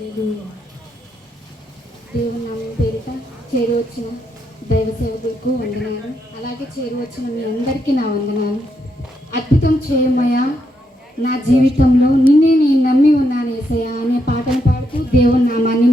హల్లెలూయా. దేవుని నామం పేరిట చేరి వచ్చిన దైవ సేవకులకు వందనాలు అలాగే చేరి వచ్చిన మీ అందరికీ నా వందనాలు అద్భుతం చేయమయ్యా నా జీవితంలో నిన్నే నేను నమ్మి ఉన్నాను ఏసయ్యా అనే పాటను పాడుతూ దేవుని నామాన్ని